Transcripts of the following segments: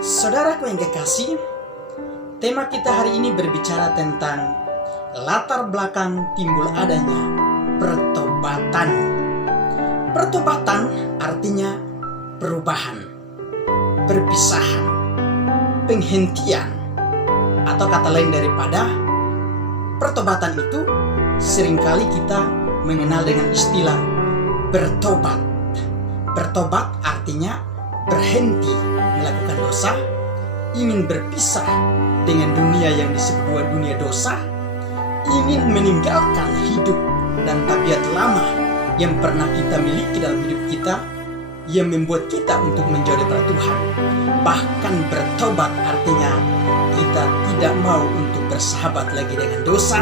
Saudaraku yang kekasih, tema kita hari ini berbicara tentang latar belakang timbul adanya pertobatan. Pertobatan artinya perubahan, perpisahan, penghentian, atau kata lain daripada pertobatan itu seringkali kita mengenal dengan istilah bertobat. Bertobat artinya berhenti melakukan dosa, ingin berpisah dengan dunia yang disebut dunia dosa, ingin meninggalkan hidup dan tabiat lama yang pernah kita miliki dalam hidup kita, yang membuat kita untuk menjauh dari Tuhan. Bahkan bertobat artinya kita tidak mau untuk bersahabat lagi dengan dosa,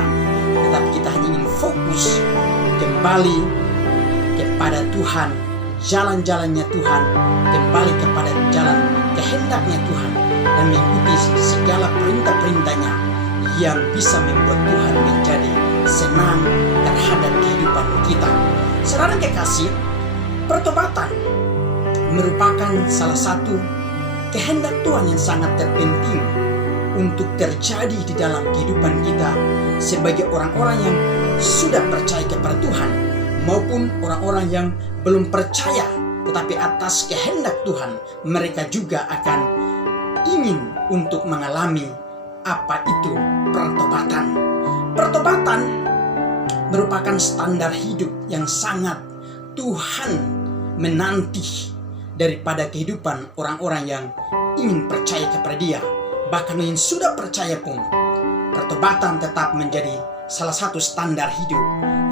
tetapi kita hanya ingin fokus kembali kepada Tuhan, jalan-jalannya Tuhan, kembali kepada jalan kehendaknya Tuhan, dan mengikuti segala perintah-perintahnya yang bisa membuat Tuhan menjadi senang terhadap kehidupan kita. Saudara kekasih, pertobatan merupakan salah satu kehendak Tuhan yang sangat terpenting untuk terjadi di dalam kehidupan kita sebagai orang-orang yang sudah percaya kepada Tuhan maupun orang-orang yang belum percaya, tetapi atas kehendak Tuhan mereka juga akan ingin untuk mengalami apa itu pertobatan. Pertobatan merupakan standar hidup yang sangat Tuhan menanti daripada kehidupan orang-orang yang ingin percaya kepada Dia. Bahkan yang sudah percaya pun, pertobatan tetap menjadi salah satu standar hidup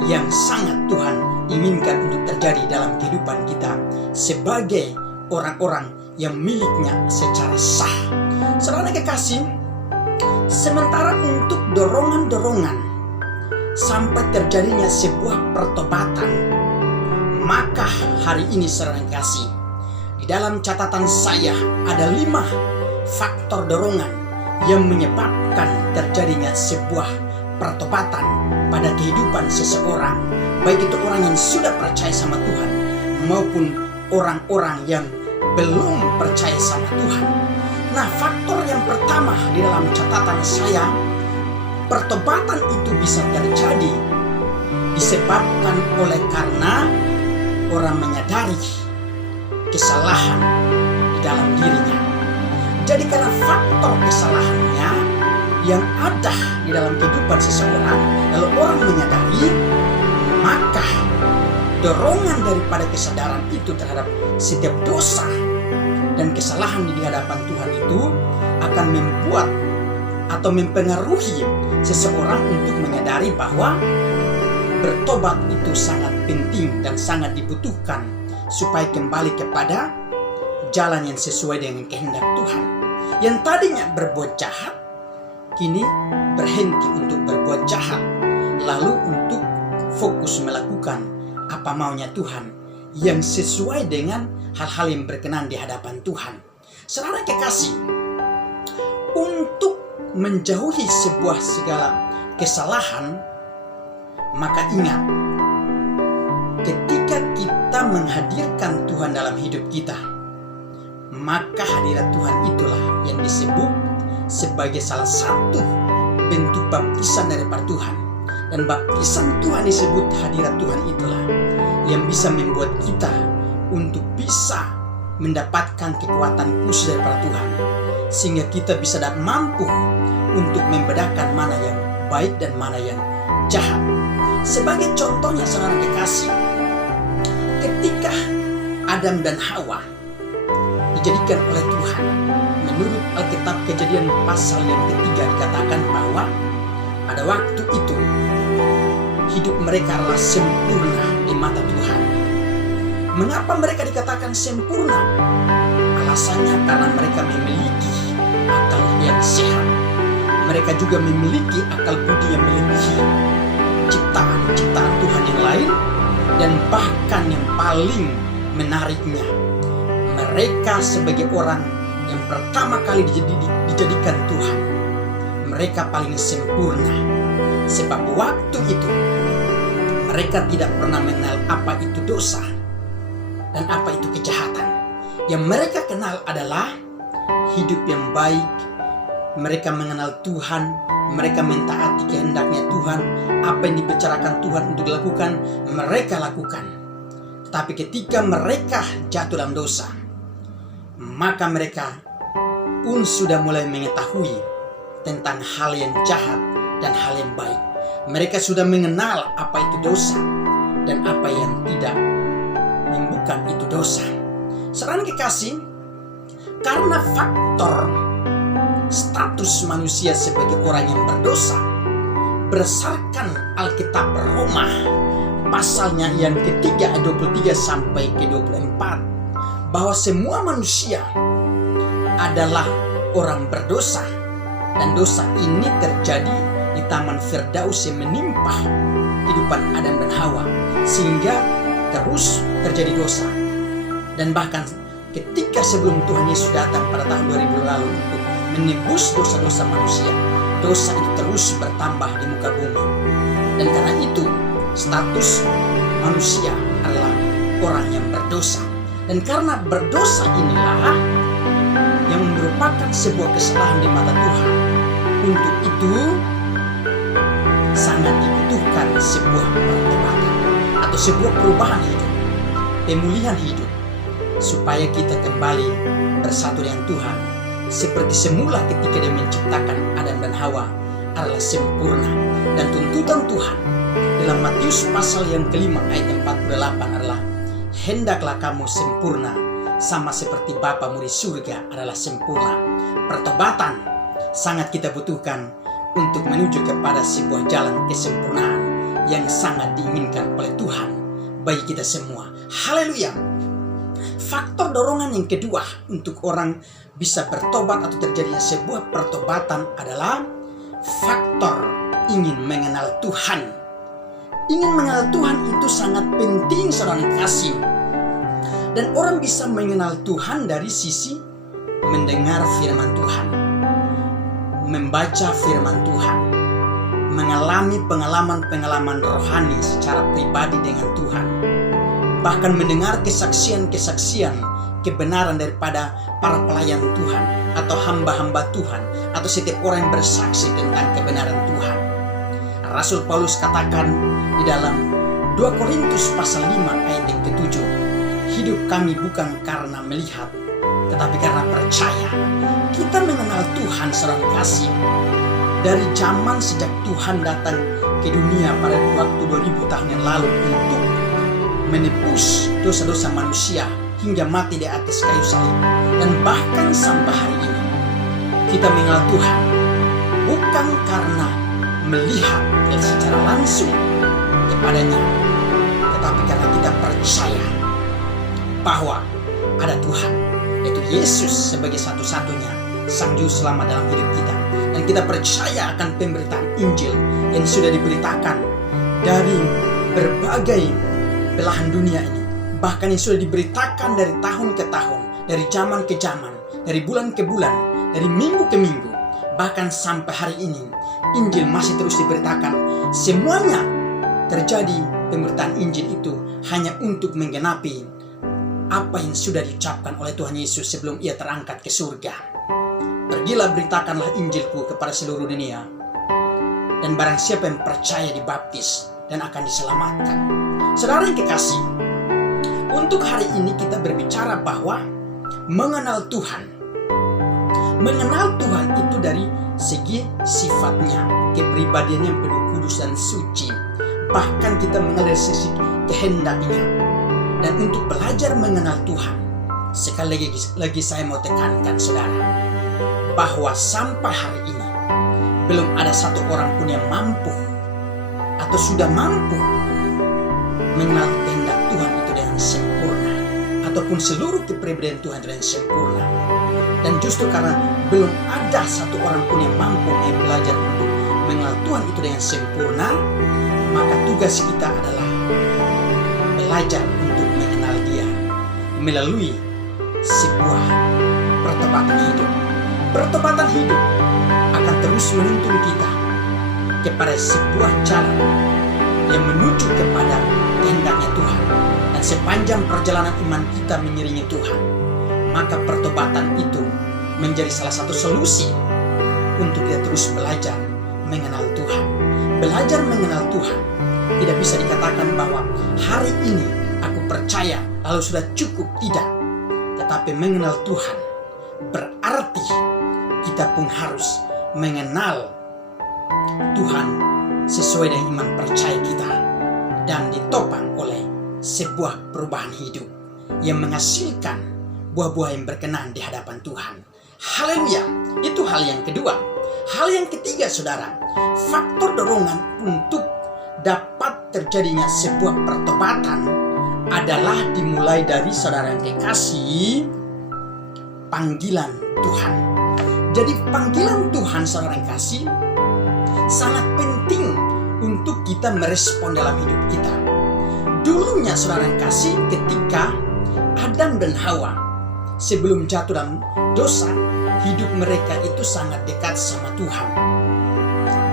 yang sangat Tuhan inginkan untuk terjadi dalam kehidupan kita sebagai orang-orang yang miliknya secara sah. Saudara kekasih, sementara untuk dorongan-dorongan sampai terjadinya sebuah pertobatan, maka hari ini saudara kekasih, di dalam catatan saya ada 5 faktor dorongan yang menyebabkan terjadinya sebuah pertobatan pada kehidupan seseorang, baik itu orang yang sudah percaya sama Tuhan maupun orang-orang yang belum percaya sama Tuhan. Nah, faktor yang pertama di dalam catatan saya, pertobatan itu bisa terjadi disebabkan oleh karena orang menyadari kesalahan di dalam dirinya. Jadi karena faktor kesalahannya yang ada di dalam kehidupan seseorang, lalu orang menyadari, maka dorongan daripada kesadaran itu terhadap setiap dosa dan kesalahan di hadapan Tuhan itu akan membuat atau mempengaruhi seseorang untuk menyadari bahwa bertobat itu sangat penting dan sangat dibutuhkan supaya kembali kepada jalan yang sesuai dengan kehendak Tuhan. Yang tadinya berbuat jahat, kini berhenti untuk berbuat jahat, lalu untuk fokus melakukan apa maunya Tuhan yang sesuai dengan hal-hal yang berkenan di hadapan Tuhan. Saudara kekasih, untuk menjauhi sebuah segala kesalahan, maka ingat, ketika kita menghadirkan Tuhan dalam hidup kita, maka hadirat Tuhan itulah yang disebut sebagai salah satu bentuk baptisan daripada Tuhan. Dan baptisan Tuhan disebut hadirat Tuhan itulah yang bisa membuat kita untuk bisa mendapatkan kekuatan khusus daripada Tuhan, sehingga kita bisa dan mampu untuk membedakan mana yang baik dan mana yang jahat. Sebagai contohnya saudara kekasih, ketika Adam dan Hawa dijadikan oleh Tuhan, menurut Alkitab Kejadian pasal yang ketiga dikatakan bahwa pada waktu itu hidup mereka adalah sempurna di mata Tuhan. Mengapa mereka dikatakan sempurna? Alasannya karena mereka memiliki akal yang sehat. Mereka juga memiliki akal budi yang melebihi ciptaan-ciptaan Tuhan yang lain. Dan bahkan yang paling menariknya, mereka sebagai orang yang pertama kali dijadikan Tuhan, mereka paling sempurna. Sebab waktu itu mereka tidak pernah mengenal apa itu dosa dan apa itu kejahatan. Yang mereka kenal adalah hidup yang baik. Mereka mengenal Tuhan, mereka mentaati kehendaknya Tuhan. Apa yang dibicarakan Tuhan untuk dilakukan, mereka lakukan. Tetapi ketika mereka jatuh dalam dosa, maka mereka pun sudah mulai mengetahui tentang hal yang jahat dan hal yang baik. Mereka sudah mengenal apa itu dosa dan apa yang tidak, yang bukan itu dosa. Saudara kekasih, karena faktor status manusia sebagai orang yang berdosa, berdasarkan Alkitab Roma pasalnya yang ketiga ayat 23 sampai ke 24, bahwa semua manusia adalah orang berdosa, dan dosa ini terjadi di Taman Firdaus yang menimpa kehidupan Adam dan Hawa, sehingga terus terjadi dosa. Dan bahkan ketika sebelum Tuhan Yesus datang pada tahun 2000 lalu untuk menebus dosa-dosa manusia, dosa itu terus bertambah di muka bumi. Dan karena itu status manusia adalah orang yang berdosa. Dan karena berdosa inilah yang merupakan sebuah kesalahan di mata Tuhan. Untuk itu sangat dibutuhkan sebuah pertobatan atau sebuah perubahan hidup, pemulihan hidup, supaya kita kembali bersatu dengan Tuhan seperti semula ketika Dia menciptakan Adam dan Hawa adalah sempurna. Dan tuntutan Tuhan dalam Matius pasal yang kelima ayat 48 adalah, hendaklah kamu sempurna sama seperti Bapamu di surga adalah sempurna. Pertobatan sangat kita butuhkan untuk menuju kepada sebuah jalan kesempurnaan yang sangat diinginkan oleh Tuhan bagi kita semua. Haleluya. Faktor dorongan yang kedua untuk orang bisa bertobat atau terjadinya sebuah pertobatan adalah faktor ingin mengenal Tuhan. Ingin mengenal Tuhan itu sangat penting, saudara kasih. Dan orang bisa mengenal Tuhan dari sisi mendengar firman Tuhan, membaca firman Tuhan, mengalami pengalaman-pengalaman rohani secara pribadi dengan Tuhan, bahkan mendengar kesaksian-kesaksian kebenaran daripada para pelayan Tuhan atau hamba-hamba Tuhan atau setiap orang yang bersaksi tentang kebenaran Tuhan. Rasul Paulus katakan di dalam 2 Korintus pasal 5 ayat yang ke-7, hidup kami bukan karena melihat, tetapi karena percaya. Kita mengenal Tuhan, saudara kasih, dari zaman sejak Tuhan datang ke dunia pada waktu 2000 tahun yang lalu untuk menebus dosa-dosa manusia hingga mati di atas kayu salib. Dan bahkan sampai hari ini kita mengenal Tuhan bukan karena melihat secara langsung kepadanya, tetapi karena kita percaya bahwa ada Tuhan, yaitu Yesus sebagai satu-satunya Sang Juru Selamat dalam hidup kita. Dan kita percaya akan pemberitaan Injil yang sudah diberitakan dari berbagai belahan dunia ini, bahkan yang sudah diberitakan dari tahun ke tahun, dari zaman ke zaman, dari bulan ke bulan, dari minggu ke minggu, bahkan sampai hari ini Injil masih terus diberitakan. Semuanya terjadi, pemberitaan Injil itu hanya untuk menggenapi apa yang sudah diucapkan oleh Tuhan Yesus sebelum Ia terangkat ke surga. Pergilah, beritakanlah Injilku kepada seluruh dunia, dan barang siapa yang percaya dibaptis dan akan diselamatkan. Saudara yang kekasih, untuk hari ini kita berbicara bahwa mengenal Tuhan. Mengenal Tuhan itu dari segi sifatnya, kepribadiannya yang penuh kudus dan suci. Bahkan kita mengenal dari sisi kehendaknya. Dan untuk belajar mengenal Tuhan, sekali lagi saya mau tekankan saudara, bahwa sampai hari ini belum ada satu orang pun yang mampu atau sudah mampu mengenal kehendak Tuhan itu dengan sempurna, ataupun seluruh kepribadian Tuhan dengan sempurna. Dan justru karena belum ada satu orang pun yang mampu belajar untuk mengenal Tuhan itu dengan sempurna, maka tugas kita adalah belajar untuk mengenal Dia melalui sebuah pertobatan hidup. Pertobatan hidup akan terus menuntun kita kepada sebuah jalan yang menuju kepada kehendaknya Tuhan. Dan sepanjang perjalanan iman kita mengiringi Tuhan, maka pertobatan itu menjadi salah satu solusi untuk kita terus belajar mengenal Tuhan. Belajar mengenal Tuhan tidak bisa dikatakan bahwa hari ini aku percaya lalu sudah cukup, tidak. Tetapi mengenal Tuhan berarti kita pun harus mengenal Tuhan sesuai dengan iman percaya kita dan ditopang oleh sebuah perubahan hidup yang menghasilkan buah-buah yang berkenan di hadapan Tuhan. Haleluya. Itu hal yang kedua. Hal yang ketiga, saudara, faktor dorongan untuk dapat terjadinya sebuah pertobatan adalah dimulai dari, saudara yang kekasih, panggilan Tuhan. Jadi panggilan Tuhan, saudara yang kasih, sangat penting untuk kita merespon dalam hidup kita. Dulunya, saudara yang kasih, ketika Adam dan Hawa sebelum jatuh dalam dosa, hidup mereka itu sangat dekat sama Tuhan.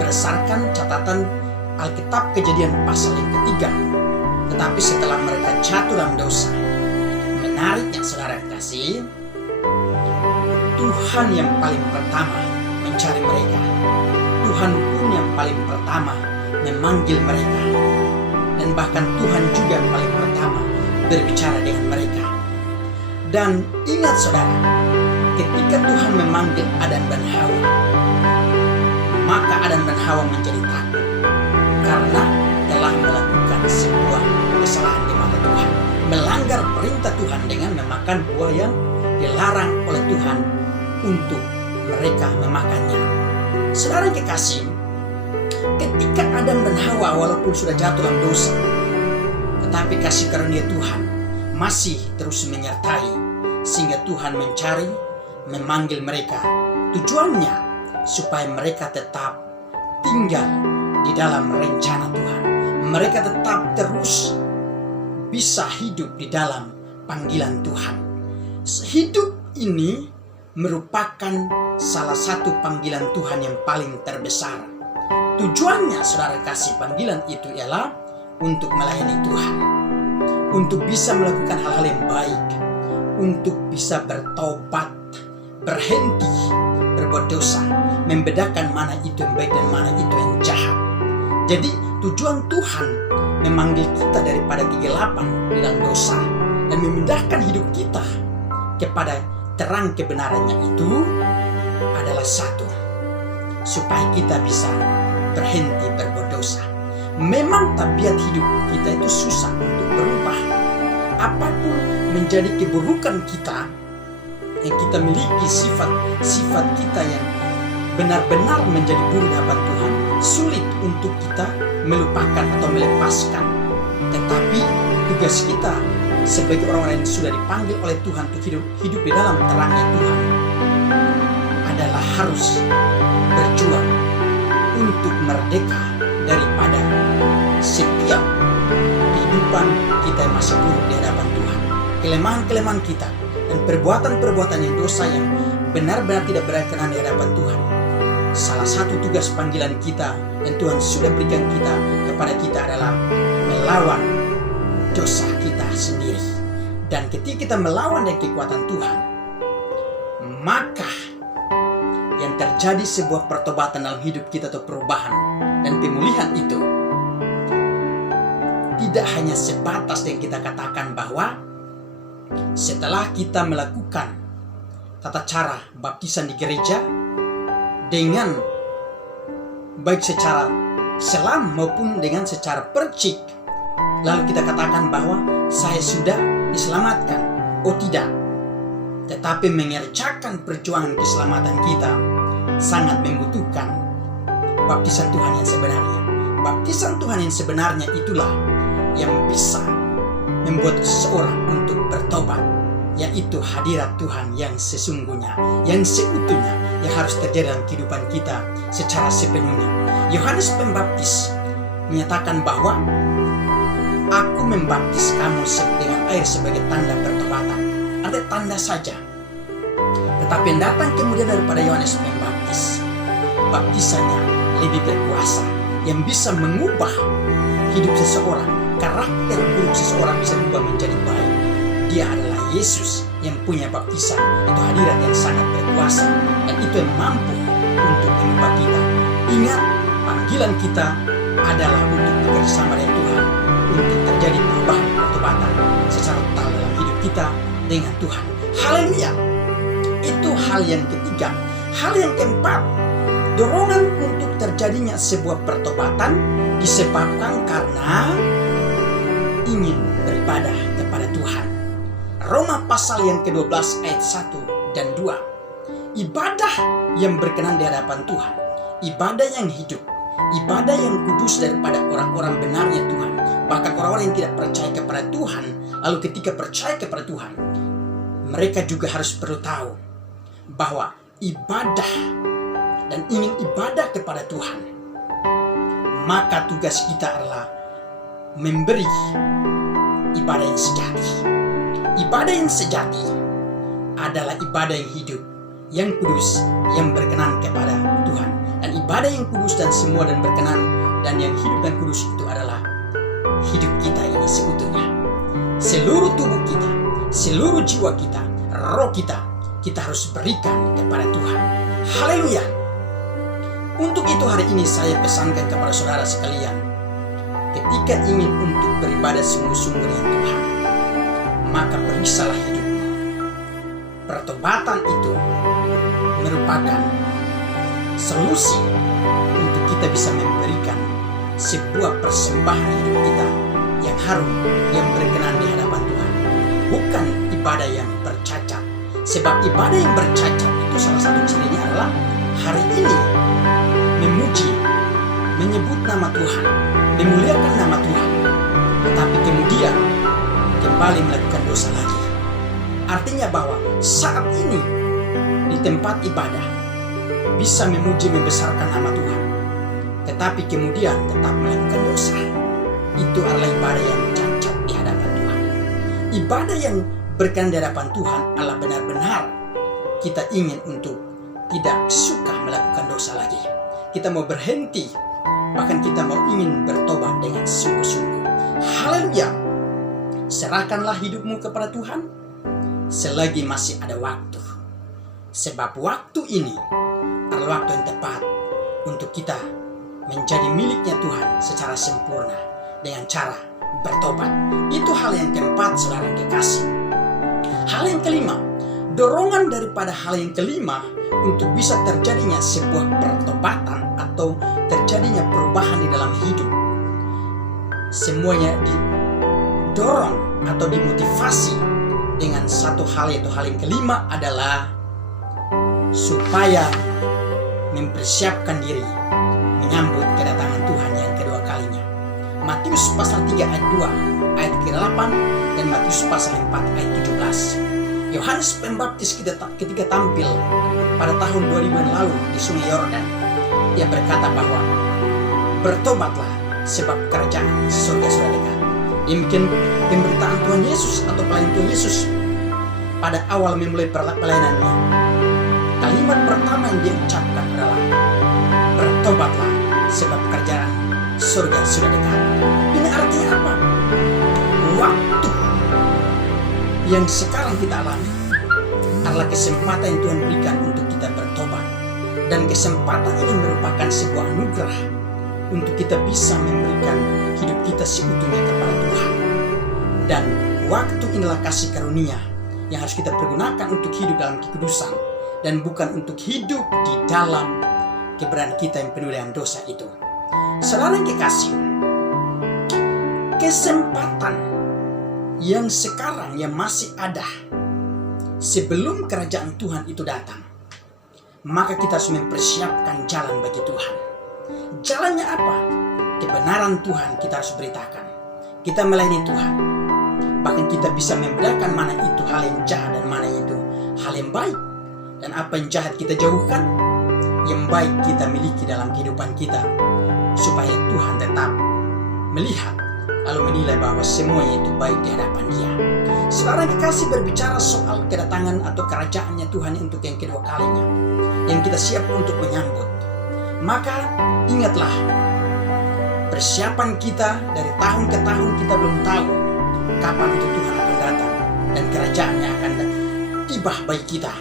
Berdasarkan catatan Alkitab Kejadian pasal yang ketiga. Tetapi setelah mereka jatuh dalam dosa, menariknya, saudara yang kasih, Tuhan yang paling pertama mencari mereka. Tuhan pun yang paling pertama memanggil mereka. Dan bahkan Tuhan juga yang paling pertama berbicara dengan mereka. Dan ingat, saudara, ketika Tuhan memanggil Adam dan Hawa, maka Adam dan Hawa menjadi takut karena telah melakukan sebuah kesalahan di mata Tuhan, melanggar perintah Tuhan dengan memakan buah yang dilarang oleh Tuhan untuk mereka memakannya. Saudara yang kekasih, ketika Adam dan Hawa walaupun sudah jatuh dalam dosa, tetapi kasih karunia Tuhan masih terus menyertai, sehingga Tuhan mencari, memanggil mereka. Tujuannya supaya mereka tetap tinggal di dalam rencana Tuhan. Mereka tetap terus bisa hidup di dalam panggilan Tuhan. Hidup ini merupakan salah satu panggilan Tuhan yang paling terbesar. Tujuannya, saudara kasih, panggilan itu ialah untuk melayani Tuhan, untuk bisa melakukan hal-hal yang baik, untuk bisa bertobat, berhenti berbuat dosa, membedakan mana itu yang baik dan mana itu yang jahat. Jadi tujuan Tuhan memanggil kita daripada kegelapan di dalam dosa dan memindahkan hidup kita kepada terang kebenarannya itu adalah satu, supaya kita bisa berhenti berbuat dosa. Memang tabiat hidup kita itu susah untuk berubah. Apapun menjadi keburukan kita, yang kita miliki sifat kita yang benar-benar menjadi buruk di hadapan Tuhan, sulit untuk kita melupakan atau melepaskan. Tetapi tugas kita sebagai orang-orang yang sudah dipanggil oleh Tuhan untuk hidup di dalam terangnya Tuhan adalah harus berjuang untuk merdeka daripada setiap kehidupan kita yang masih buruk di hadapan Tuhan, kelemahan-kelemahan kita dan perbuatan-perbuatan yang dosa yang benar-benar tidak berkenan di hadapan Tuhan. Salah satu tugas panggilan kita yang Tuhan sudah berikan kepada kita adalah melawan dosa kita sendiri. Dan ketika kita melawan dengan kekuatan Tuhan, maka yang terjadi sebuah pertobatan dalam hidup kita atau perubahan dan pemulihan itu tidak hanya sebatas yang kita katakan bahwa setelah kita melakukan tata cara baptisan di gereja dengan baik secara selam maupun dengan secara percik, lalu kita katakan bahwa saya sudah diselamatkan. Oh tidak. Tetapi mengerjakan perjuangan keselamatan kita sangat membutuhkan baptisan Tuhan yang sebenarnya. Baptisan Tuhan yang sebenarnya itulah yang bisa membuat seseorang untuk bertobat, yaitu hadirat Tuhan yang sesungguhnya, yang seutuhnya, yang harus terjadi dalam kehidupan kita secara sepenuhnya. Yohanes Pembaptis menyatakan bahwa aku membaptis kamu dengan air sebagai tanda pertobatan. Ada tanda saja. Tetapi yang datang kemudian daripada Yohanes Pembaptis, baptisannya lebih berkuasa, yang bisa mengubah hidup seseorang. Karakter buruk seseorang bisa berubah menjadi baik. Dia adalah Yesus yang punya baptisan, itu hadirat yang sangat berkuasa. berkuasa, dan itu yang mampu untuk mengubah kita. Ingat, panggilan kita adalah untuk bekerjasama dengan Tuhan, untuk terjadi perubahan pertobatan secara total dalam hidup kita dengan Tuhan. Haleluya. Itu hal yang ketiga. Hal yang keempat, dorongan untuk terjadinya sebuah pertobatan disebabkan karena ingin beribadah kepada Tuhan. Roma pasal yang ke-12 ayat 1 dan 2. Ibadah yang berkenan di hadapan Tuhan, ibadah yang hidup, ibadah yang kudus daripada orang-orang benarnya Tuhan. Bahkan orang-orang yang tidak percaya kepada Tuhan, lalu ketika percaya kepada Tuhan, mereka juga harus perlu tahu bahwa ibadah dan ingin ibadah kepada Tuhan, maka tugas kita adalah memberi ibadah yang sejati. Ibadah yang sejati adalah ibadah yang hidup, yang kudus, yang berkenan kepada Tuhan. Dan ibadah yang kudus dan semua dan berkenan dan yang hidup dan kudus itu adalah hidup kita ini seutuhnya. Seluruh tubuh kita, seluruh jiwa kita, roh kita harus berikan kepada Tuhan. Haleluya. Untuk itu hari ini saya pesankan kepada saudara sekalian, ketika ingin untuk beribadah sungguh-sungguh dengan Tuhan, maka periksalah hidupmu. Pertobatan itu merupakan solusi untuk kita bisa memberikan sebuah persembahan hidup kita yang harum, yang berkenan di hadapan Tuhan. Bukan ibadah yang bercacat. Sebab ibadah yang bercacat itu salah satu cirinya adalah hari ini memuji, menyebut nama Tuhan, memuliakan nama Tuhan, tetapi kemudian kembali melakukan dosa lagi. Artinya bahwa saat ini di tempat ibadah bisa memuji, membesarkan nama Tuhan, tetapi kemudian tetap melakukan dosa. Itu adalah ibadah yang cacat di hadapan Tuhan. Ibadah yang berkenan di hadapan Tuhan adalah benar-benar kita ingin untuk tidak suka melakukan dosa lagi. Kita mau berhenti, bahkan kita mau ingin bertobat dengan sungguh-sungguh. Haleluya. Serahkanlah hidupmu kepada Tuhan selagi masih ada waktu. Sebab waktu ini adalah waktu yang tepat untuk kita menjadi miliknya Tuhan secara sempurna dengan cara bertobat. Itu hal yang keempat, saudara kekasih. Hal yang kelima, dorongan daripada hal yang kelima untuk bisa terjadinya sebuah pertobatan atau terjadinya perubahan di dalam hidup, semuanya didorong atau dimotivasi dengan satu hal, yaitu hal yang kelima adalah supaya mempersiapkan diri menyambut kedatangan Tuhan yang kedua kalinya. Matius pasal 3 ayat 2 ayat ke-8 dan Matius pasal 4 ayat 17. Yohanes Pembaptis ketika tampil pada tahun 2000 yang lalu di Sungai Yordan, ia berkata bahwa bertobatlah sebab kerajaan surga sudah dekat. Demikian pemberitaan Tuhan Yesus atau pelayan Tuhan Yesus pada awal memulai pelayanannya. Kalimat pertama yang dia ucapkan adalah bertobatlah sebab kerajaan surga sudah dekat. Ini artinya apa? Waktu yang sekarang kita alami adalah kesempatan yang Tuhan berikan untuk kita bertobat. Dan kesempatan ini merupakan sebuah anugerah untuk kita bisa memberikan hidup kita seutuhnya kepada Tuhan. Dan waktu inilah kasih karunia yang harus kita pergunakan untuk hidup dalam kekudusan, dan bukan untuk hidup di dalam keberadaan kita yang penuh dengan dosa itu. Saudara yang kekasih, kesempatan yang sekarang yang masih ada sebelum kerajaan Tuhan itu datang, maka kita harus mempersiapkan jalan bagi Tuhan. Jalannya apa? Kebenaran Tuhan kita harus beritakan. Kita melayani Tuhan. Bahkan kita bisa membedakan mana itu hal yang jahat dan mana itu hal yang baik. Dan apa yang jahat kita jauhkan, yang baik kita miliki dalam kehidupan kita, supaya Tuhan tetap melihat lalu menilai bahwa semuanya itu baik di hadapan Dia. Saudara kekasih, berbicara soal kedatangan atau kerajaannya Tuhan untuk yang kedua kalinya, yang kita siap untuk menyambut, maka ingatlah, persiapan kita dari tahun ke tahun kita belum tahu kapan itu Tuhan akan datang dan kerajaannya akan tiba bagi kita.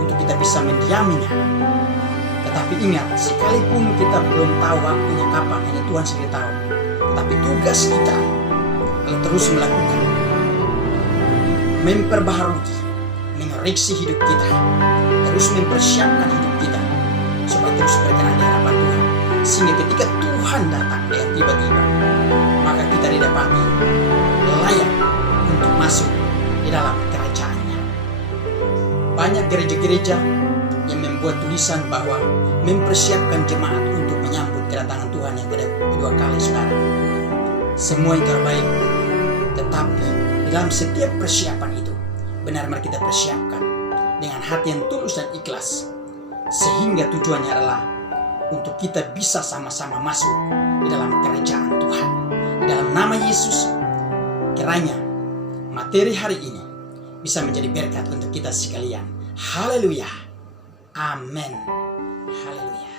untuk kita bisa mendiaminya. Tetapi ingat, sekalipun kita belum tahu waktunya kapan, hanya Tuhan sendiri tahu. Tetapi tugas kita adalah terus melakukan, memperbaharui, mengoreksi hidup kita, terus mempersiapkan hidup kita supaya terus berkenan di hadapan Tuhan. Sehingga ketika Tuhan datang dengan tiba-tiba, maka kita didapati layak untuk masuk di dalam kerajaannya. Banyak gereja-gereja yang membuat tulisan bahwa mempersiapkan jemaat untuk menyambut kedatangan Tuhan yang kedua kali, saudara. Semua yang terbaik, tetapi di dalam setiap persiapan itu benar-benar kita persiapkan dengan hati yang tulus dan ikhlas, sehingga tujuannya adalah untuk kita bisa sama-sama masuk di dalam kerajaan Tuhan. Di dalam nama Yesus, kiranya materi hari ini bisa menjadi berkat untuk kita sekalian. Haleluya. Amin. Haleluya.